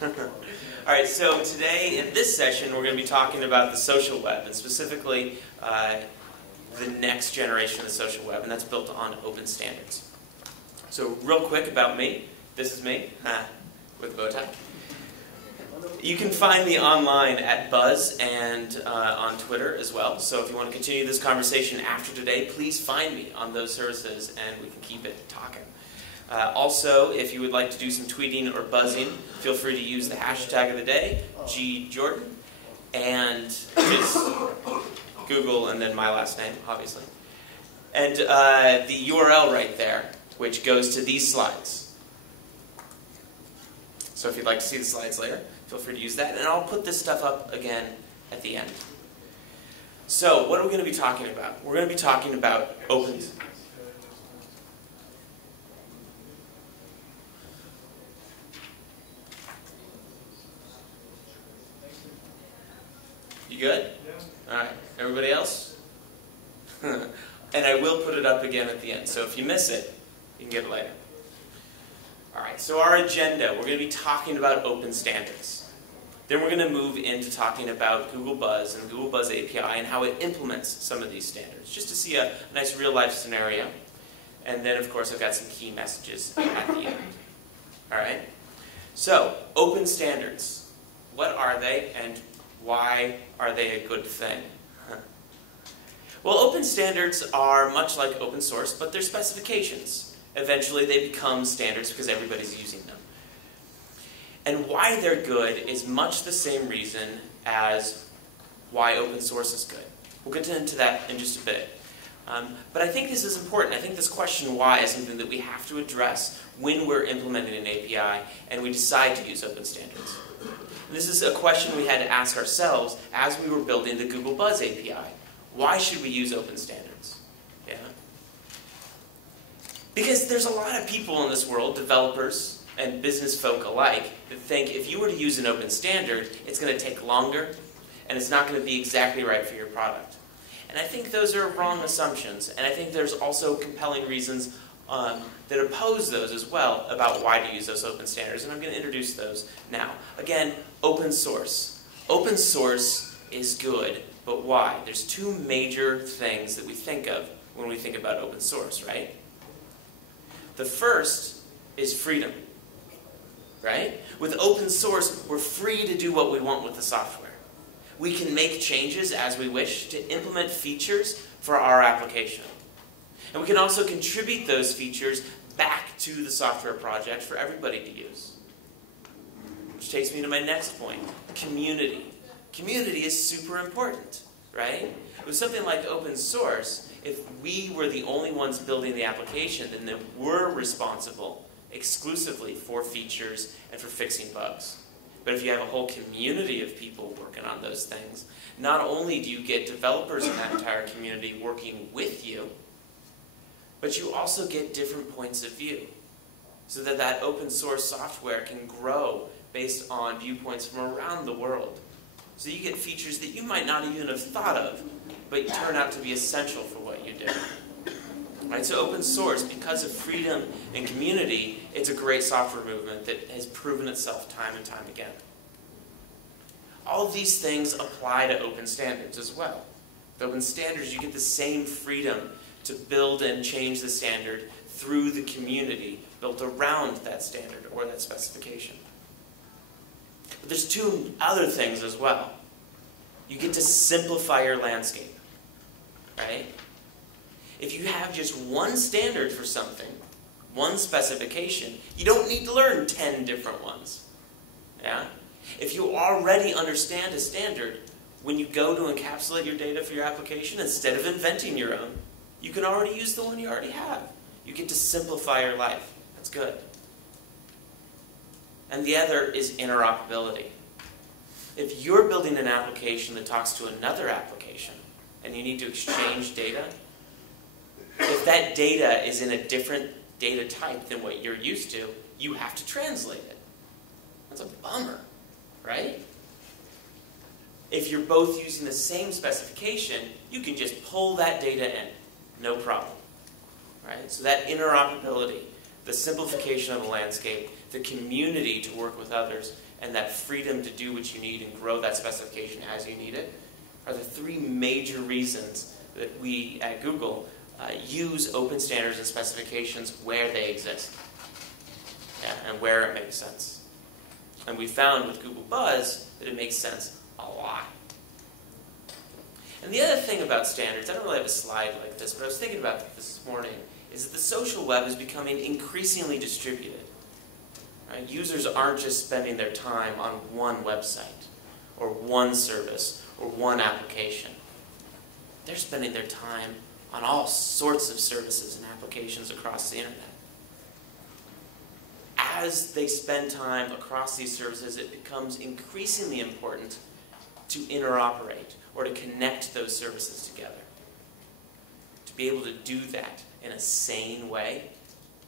Alright, so today in this session we're going to be talking about the social web, and specifically the next generation of the social web, and that's built on open standards. So real quick about me. This is me, with a bow tie. You can find me online at Buzz and on Twitter as well. So if you want to continue this conversation after today, please find me on those services and we can keep it talking. Also, if you would like to do some tweeting or buzzing, feel free to use the hashtag of the day, GJordan, and just Google and then my last name, obviously. And the URL right there, which goes to these slides. So if you'd like to see the slides later, feel free to use that. And I'll put this stuff up again at the end. So what are we going to be talking about? We're going to be talking about open... You good? Yeah. Alright. Everybody else? And I will put it up again at the end. So if you miss it, you can get it later. Alright, so our agenda, we're going to be talking about open standards. Then we're going to move into talking about Google Buzz and the Google Buzz API and how it implements some of these standards, just to see a nice real-life scenario. And then, of course, I've got some key messages at the end. Alright? So, open standards. What are they, and why are they a good thing? Well, open standards are much like open source, but they're specifications. Eventually they become standards because everybody's using them. And why they're good is much the same reason as why open source is good. We'll get into that in just a bit. But I think this is important. I think this question why is something that we have to address when we're implementing an API and we decide to use open standards. This is a question we had to ask ourselves as we were building the Google Buzz API. Why should we use open standards? Yeah? Because there's a lot of people in this world, developers and business folk alike, that think if you were to use an open standard, it's going to take longer and it's not going to be exactly right for your product. And I think those are wrong assumptions, and I think there's also compelling reasons that oppose those as well about why to use those open standards, and I'm going to introduce those now. Again, open source. Open source is good, but why? There's two major things that we think of when we think about open source, right? The first is freedom, right? With open source, we're free to do what we want with the software. We can make changes as we wish to implement features for our application. And we can also contribute those features back to the software project for everybody to use. Which takes me to my next point, community. Community is super important, right? With something like open source, if we were the only ones building the application, then we're responsible exclusively for features and for fixing bugs. But if you have a whole community of people working on those things, not only do you get developers in that entire community working with you, but you also get different points of view, so that that open source software can grow based on viewpoints from around the world. So you get features that you might not even have thought of, but turn out to be essential for what you do. Right? So open source, because of freedom and community, it's a great software movement that has proven itself time and time again. All of these things apply to open standards as well. With open standards, you get the same freedom to build and change the standard through the community built around that standard or that specification. But there's two other things as well. You get to simplify your landscape, right? If you have just one standard for something, one specification, you don't need to learn 10 different ones. Yeah? If you already understand a standard, when you go to encapsulate your data for your application, instead of inventing your own, you can already use the one you already have. You get to simplify your life. That's good. And the other is interoperability. If you're building an application that talks to another application, and you need to exchange data, if that data is in a different data type than what you're used to, you have to translate it. That's a bummer, right? If you're both using the same specification, you can just pull that data in. No problem. Right? So that interoperability, the simplification of the landscape, the community to work with others, and that freedom to do what you need and grow that specification as you need it are the three major reasons that we at Google use open standards and specifications where they exist and where it makes sense. And we found with Google Buzz that it makes sense a lot. And the other thing about standards, I don't really have a slide like this, but I was thinking about this morning, is that the social web is becoming increasingly distributed. Right? Users aren't just spending their time on one website, or one service, or one application. They're spending their time on all sorts of services and applications across the internet. As they spend time across these services, it becomes increasingly important to interoperate or to connect those services together. To be able to do that in a sane way,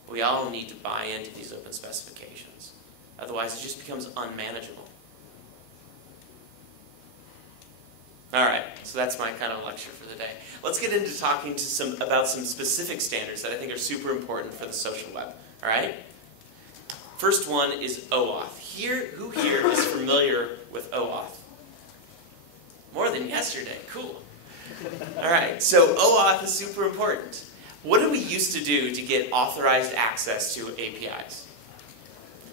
we all need to buy into these open specifications. Otherwise, it just becomes unmanageable. All right, so that's my kind of lecture for the day. Let's get into talking about some specific standards that I think are super important for the social web. All right? First one is Oauth. Who here is familiar with Oauth? More than yesterday. Cool. All right, so Oauth is super important. What did we used to do to get authorized access to APIs?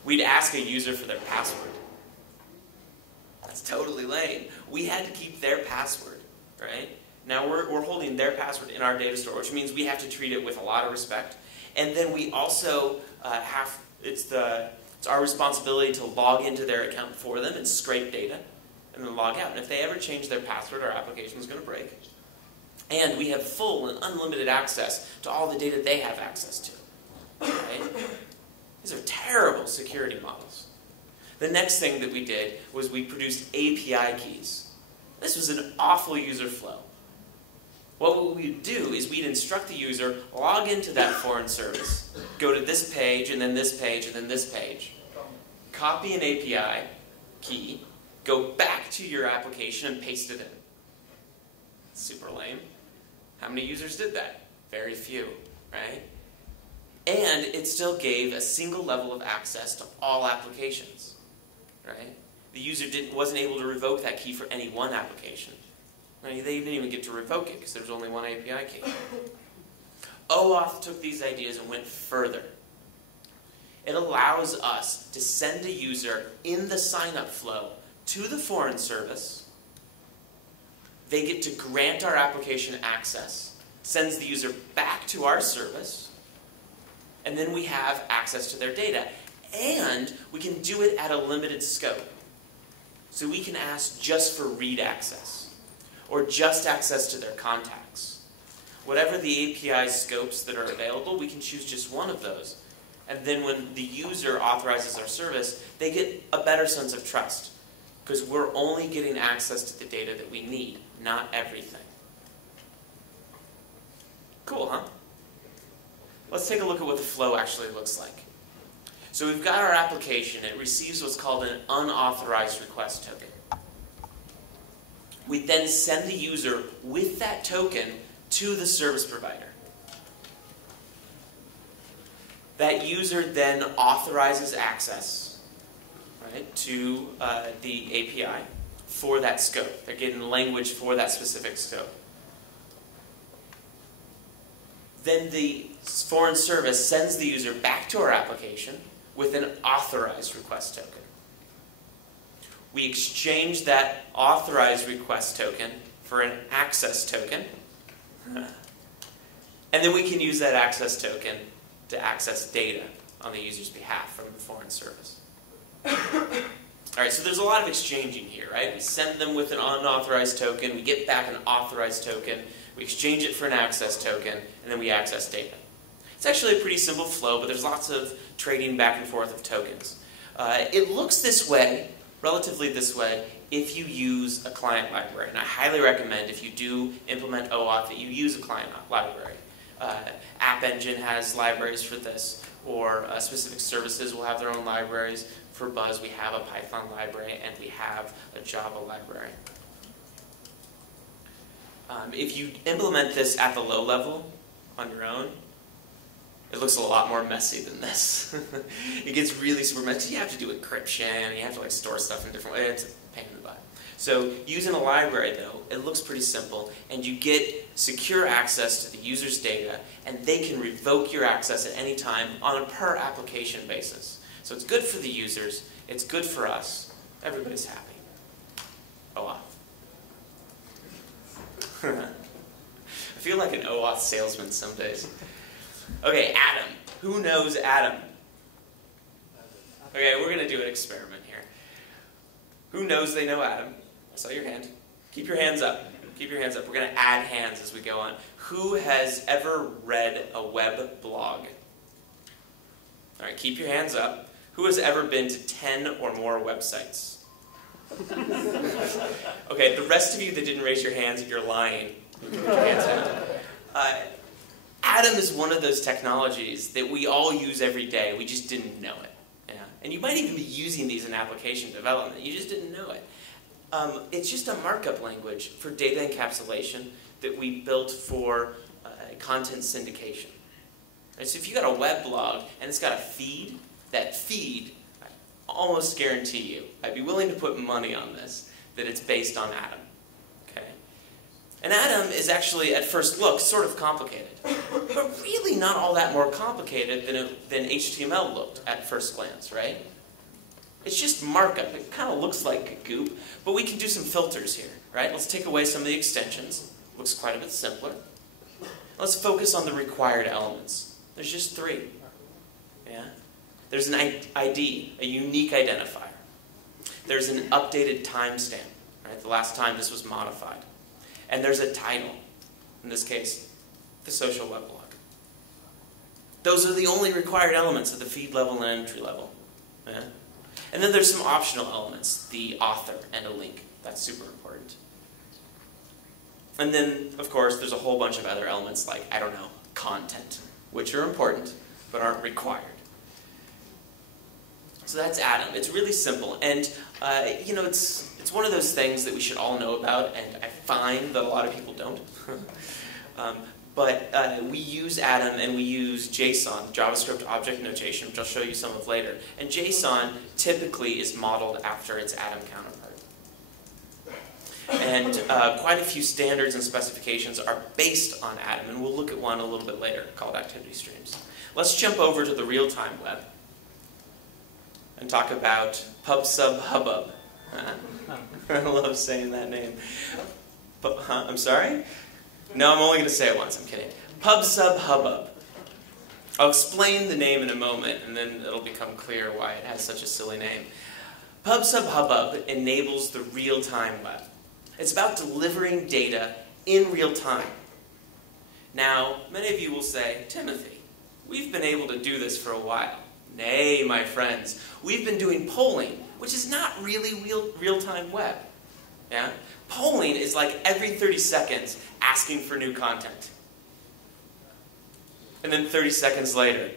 We'd ask a user for their password. That's totally lame. We had to keep their password, right? Now we're holding their password in our data store, which means we have to treat it with a lot of respect. And then we also it's our responsibility to log into their account for them and scrape data and then log out. And if they ever change their password, our application is going to break. And we have full and unlimited access to all the data they have access to. Right? These are terrible security models. The next thing that we did was we produced API keys. This was an awful user flow. What we would do is we'd instruct the user, log into that foreign service, go to this page, and then this page, and then this page, copy an API key, go back to your application, and paste it in. Super lame. How many users did that? Very few, right? And it still gave a single level of access to all applications, right? The user wasn't able to revoke that key for any one application. Right? They didn't even get to revoke it because there was only one API key. Oauth took these ideas and went further. It allows us to send a user in the sign-up flow to the foreign service. They get to grant our application access, sends the user back to our service, and then we have access to their data. And we can do it at a limited scope. So we can ask just for read access, or just access to their contacts. Whatever the API scopes that are available, we can choose just one of those. And then when the user authorizes our service, they get a better sense of trust, because we're only getting access to the data that we need, not everything. Cool, huh? Let's take a look at what the flow actually looks like. So we've got our application. It receives what's called an unauthorized request token. We then send the user with that token to the service provider. That user then authorizes access, right, to the API for that scope. They're getting language for that specific scope. Then the foreign service sends the user back to our application with an authorized request token. We exchange that authorized request token for an access token. And then we can use that access token to access data on the user's behalf from the foreign service. Alright, so there's a lot of exchanging here, right? We send them with an unauthorized token, we get back an authorized token, we exchange it for an access token, and then we access data. It's actually a pretty simple flow, but there's lots of trading back and forth of tokens. It looks this way, relatively this way, if you use a client library. And I highly recommend, if you do implement Oauth, that you use a client library. App Engine has libraries for this, or specific services will have their own libraries. For Buzz, we have a Python library, and we have a Java library. If you implement this at the low level on your own, It looks a lot more messy than this. It gets really super messy. You have to do encryption, and you have to store stuff in different ways. It's a pain in the butt. So using a library, though, it looks pretty simple, and you get secure access to the user's data, and they can revoke your access at any time on a per application basis. So it's good for the users, it's good for us, everybody's happy. Oauth. I feel like an Oauth salesman some days. Okay, Adam. Who knows Adam? Okay, we're going to do an experiment here. Who knows they know Adam? I saw your hand. Keep your hands up. Keep your hands up. We're going to add hands as we go on. Who has ever read a web blog? All right, keep your hands up. Who has ever been to 10 or more websites? Okay, the rest of you that didn't raise your hands, you're lying. Keep your hands up. Adam is one of those technologies that we all use every day. We just didn't know it. Yeah? And you might even be using these in application development. You just didn't know it. It's just a markup language for data encapsulation that we built for content syndication. Right, so if you got a web blog and it's got a feed, that feed, I almost guarantee you, I'd be willing to put money on this, that it's based on Adam. Okay? And Adam is actually, at first look, sort of complicated, but really not all that more complicated than HTML looked at first glance, right? It's just markup. It kind of looks like a goop, but we can do some filters here, right? Let's take away some of the extensions. Looks quite a bit simpler. Let's focus on the required elements. There's just 3. Yeah? There's an ID, a unique identifier. There's an updated timestamp, right? The last time this was modified. And there's a title. In this case, the social web blog. Those are the only required elements at the feed level and entry level. Yeah? And then there's some optional elements, the author and a link. That's super important. And then, of course, there's a whole bunch of other elements like, I don't know, content, which are important, but aren't required. So that's Adam. It's really simple. And, you know, it's one of those things that we should all know about, and I find that a lot of people don't. But we use Adam and we use JSON, JavaScript Object Notation, which I'll show you some of later. And JSON typically is modeled after its Adam counterpart. And quite a few standards and specifications are based on Adam, and we'll look at one a little bit later called activity streams. Let's jump over to the real-time web and talk about PubSub. I love saying that name. I'm sorry? No, I'm only going to say it once. I'm kidding. PubSub. I'll explain the name in a moment, and then it'll become clear why it has such a silly name. PubSub enables the real-time web. It's about delivering data in real time. Now, many of you will say, Timothy, we've been able to do this for a while. Nay, my friends, we've been doing polling, which is not really real-time web. Yeah? Polling is like every 30 seconds asking for new content. And then 30 seconds later,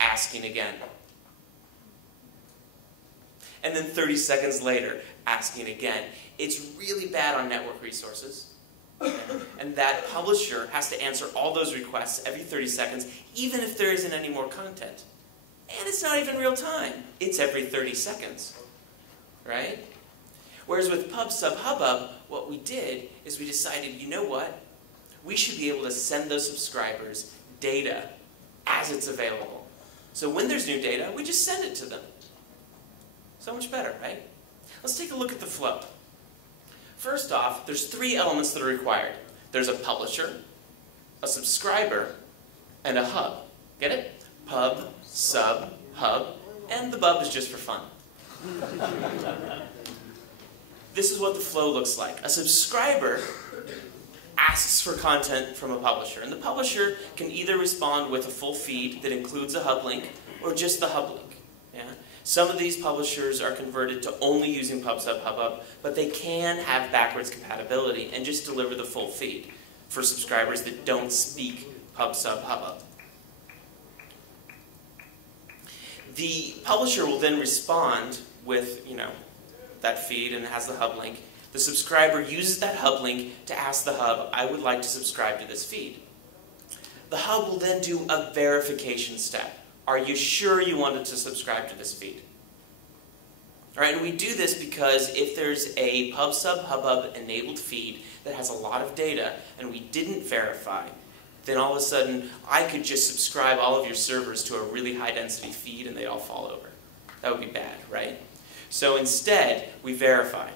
asking again. And then 30 seconds later, asking again. It's really bad on network resources. And that publisher has to answer all those requests every 30 seconds, even if there isn't any more content. And it's not even real time. It's every 30 seconds. Right? Whereas with PubSub, what we did is we decided, you know what? We should be able to send those subscribers data as it's available. So when there's new data, we just send it to them. So much better, right? Let's take a look at the flow. First off, there's 3 elements that are required. There's a publisher, a subscriber, and a hub. Get it? Pub, sub, hub, and the bub is just for fun. This is what the flow looks like. A subscriber asks for content from a publisher, and the publisher can either respond with a full feed that includes a hub link or just the hub link. Yeah? Some of these publishers are converted to only using PubSub, but they can have backwards compatibility and just deliver the full feed for subscribers that don't speak PubSub. The publisher will then respond with, that feed and it has the hub link. The subscriber uses that hub link to ask the hub, I would like to subscribe to this feed. The hub will then do a verification step. Are you sure you wanted to subscribe to this feed? All right, and we do this because if there's a PubSub Hubbub enabled feed that has a lot of data and we didn't verify, then all of a sudden I could just subscribe all of your servers to a really high density feed and they'd all fall over. That would be bad, right? So instead, we verify.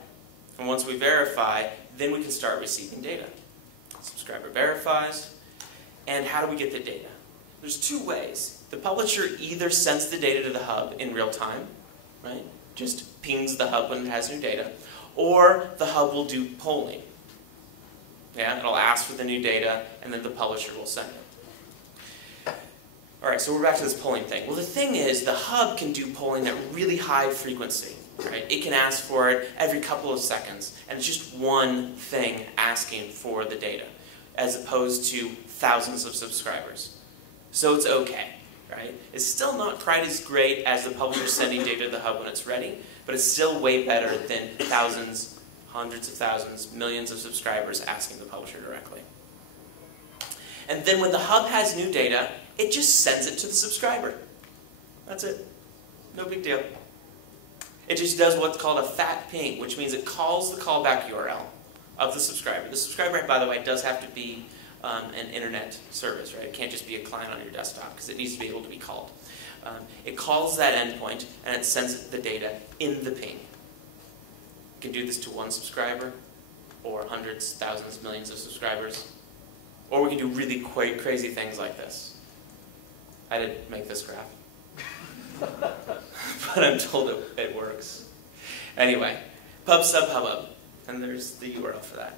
And once we verify, then we can start receiving data. Subscriber verifies. And how do we get the data? There's two ways. The publisher either sends the data to the hub in real time, right? Just pings the hub when it has new data. Or the hub will do polling. Yeah, it'll ask for the new data, and then the publisher will send it. All right, so we're back to this polling thing. Well, the thing is, the hub can do polling at really high frequency. Right? It can ask for it every couple of seconds, and it's just one thing asking for the data, as opposed to thousands of subscribers. So it's okay, right? It's still not quite as great as the publisher sending data to the hub when it's ready, but it's still way better than thousands, hundreds of thousands, millions of subscribers asking the publisher directly. And then when the hub has new data, it just sends it to the subscriber. That's it. No big deal. It just does what's called a fat ping, which means it calls the callback URL of the subscriber. The subscriber, by the way, does have to be an internet service, right? It can't just be a client on your desktop because it needs to be able to be called. It calls that endpoint and it sends the data in the ping. You can do this to one subscriber or hundreds, thousands, millions of subscribers. Or we can do really crazy things like this. I didn't make this graph. But I'm told it works. Anyway, PubSub Hubbub, and there's the URL for that.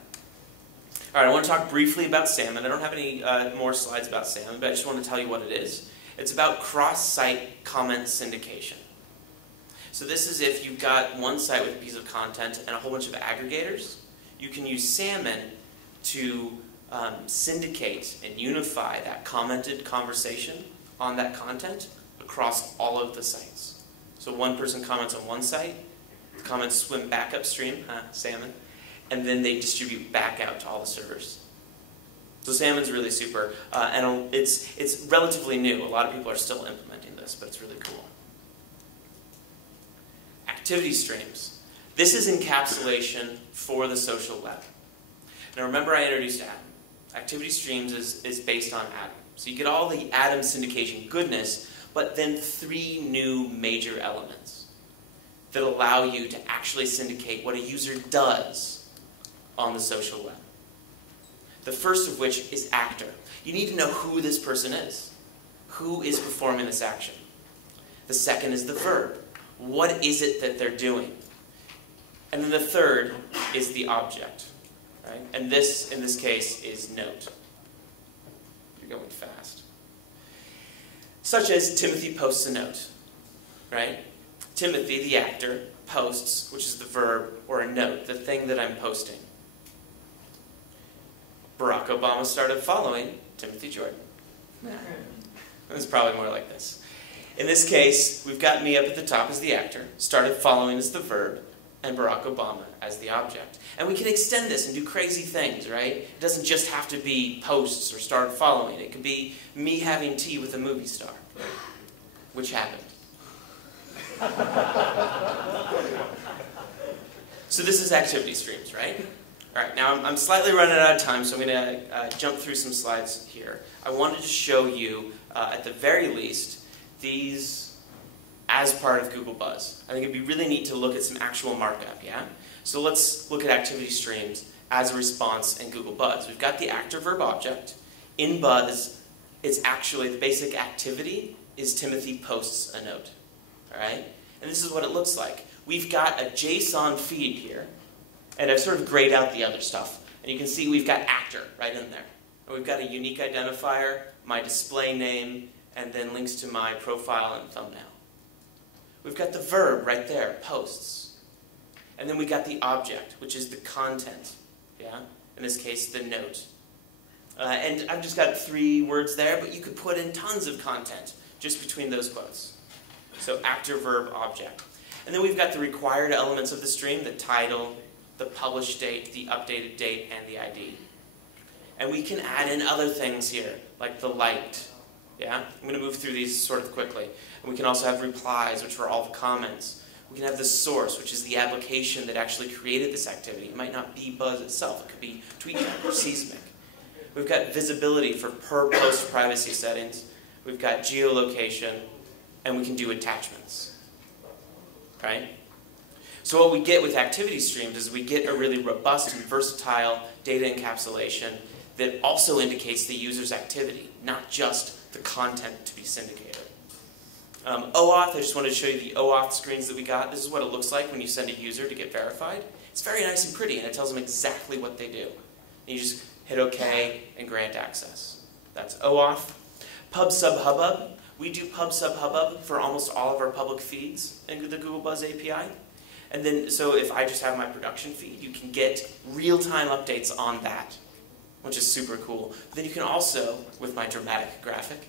All right, I want to talk briefly about Salmon. I don't have any more slides about Salmon, but I just want to tell you what it is. It's about cross-site comment syndication. So this is if you've got one site with a piece of content and a whole bunch of aggregators, you can use Salmon to syndicate and unify that commented conversation on that content across all of the sites. So one person comments on one site, the comments swim back upstream, Salmon, and then they distribute back out to all the servers. So Salmon's really super, and it's relatively new. A lot of people are still implementing this, but it's really cool. Activity streams. This is encapsulation for the social web. Now remember I introduced Atom. Activity streams is based on Atom. So you get all the Atom syndication goodness, but then 3 new major elements that allow you to actually syndicate what a user does on the social web. The first of which is actor. You need to know who this person is. Who is performing this action? The second is the verb. What is it that they're doing? And then the third is the object. Right? And this, in this case, is note. You're going fast. Such as Timothy posts a note. Right? Timothy, the actor, posts, which is the verb, or a note, the thing that I'm posting. Barack Obama started following Timothy Jordan. It's probably more like this. In this case, we've got me up at the top as the actor, started following as the verb, and Barack Obama as the object. And we can extend this and do crazy things, right? It doesn't just have to be posts or start following. It could be me having tea with a movie star, which happened. So this is activity streams, right? All right, now I'm slightly running out of time, so I'm going to jump through some slides here. I wanted to show you, at the very least, these as part of Google Buzz. I think it'd be really neat to look at some actual markup, yeah? So let's look at activity streams as a response in Google Buzz. We've got the actor verb object. In Buzz, it's actually, the basic activity is Timothy posts a note, all right? And this is what it looks like. We've got a JSON feed here, and I've sort of grayed out the other stuff. And you can see we've got actor right in there. And we've got a unique identifier, my display name, and then links to my profile and thumbnail. We've got the verb right there, posts. And then we've got the object, which is the content. Yeah? In this case, the note. And I've just got 3 words there, but you could put in tons of content just between those quotes. So actor, verb, object. And then we've got the required elements of the stream, the title, the published date, the updated date, and the ID. And we can add in other things here, like the light. Yeah? I'm going to move through these sort of quickly. And we can also have replies, which are all the comments. We can have the source, which is the application that actually created this activity. It might not be Buzz itself. It could be TweetDeck or Seismic. We've got visibility for per-post privacy settings. We've got geolocation. And we can do attachments. Right? So what we get with activity streams is we get a really robust and versatile data encapsulation that also indicates the user's activity, not just the content to be syndicated. Oauth, I just wanted to show you the Oauth screens that we got. This is what it looks like when you send a user to get verified. It's very nice and pretty, and it tells them exactly what they do. And you just hit OK and grant access. That's Oauth. PubSubHubbub. We do PubSubHubbub for almost all of our public feeds in the Google Buzz API. And then, so if I just have my production feed, you can get real-time updates on that, which is super cool. But then you can also, with my dramatic graphic,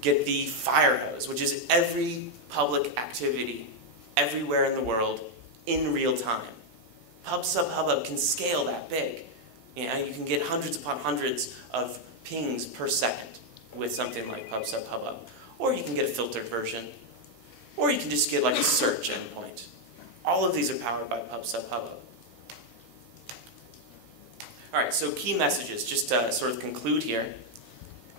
get the fire hose, which is every public activity everywhere in the world in real time. PubSubHubbub can scale that big. You know, you can get hundreds upon hundreds of pings per second with something like PubSubHubbub. Or you can get a filtered version. Or you can just get like a search endpoint. All of these are powered by PubSubHubbub. All right, so key messages, just to sort of conclude here.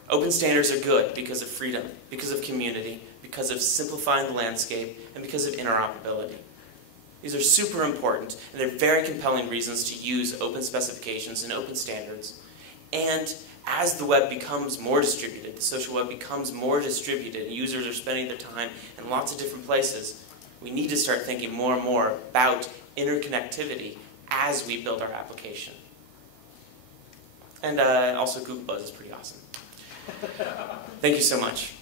Open standards are good because of freedom, because of community, because of simplifying the landscape, and because of interoperability. These are super important, and they're very compelling reasons to use open specifications and open standards. And as the web becomes more distributed, the social web becomes more distributed, and users are spending their time in lots of different places, we need to start thinking more and more about interconnectivity as we build our application. And also Google Buzz is pretty awesome. Thank you so much.